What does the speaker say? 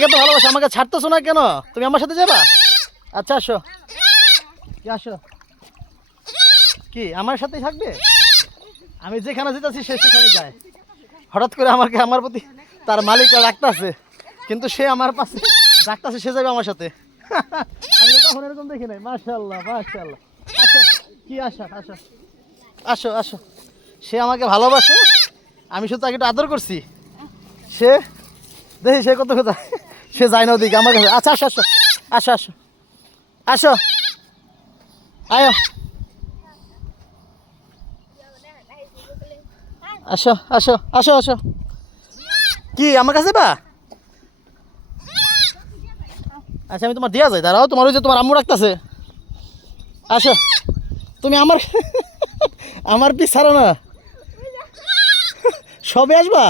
তো ভালোবাসো, আমাকে ছাড়তেছো না কেন? তুমি আমার সাথে যাবা? আচ্ছা আসো, কি আসো, কি আমার সাথেই থাকবে? আমি যেখানে যেতেছি সে সেখানে যায়। হঠাৎ করে আমাকে আমার প্রতি তার মালিকরা ডাকতেছে, কিন্তু সে আমার পাশে ডাকতেছে, সে যাবে আমার সাথে। আমি তো কখন এরকম দেখি নাই। মাশাআল্লাহ মাশাআল্লাহ। আচ্ছা, কি আসো আসো আসো আসো। সে আমাকে ভালোবাসে, আমি শুধু তাকে একটু আদর করছি। সে দেখি সে কত কোথায়, সে যায় না ওদিকে আমার কাছে। আচ্ছা আসো আসো আসো আসো আসো, আয়ো আসো আসো আসো আসো। কি আমার কাছে বা? আচ্ছা আমি তোমার দিয়া যাই, দাঁড়াও। তোমার ওই যে তোমার আম্মু রাখতেছে, আসো। তুমি আমার আমার পিছ ছাড়ো না, সবে আসবা।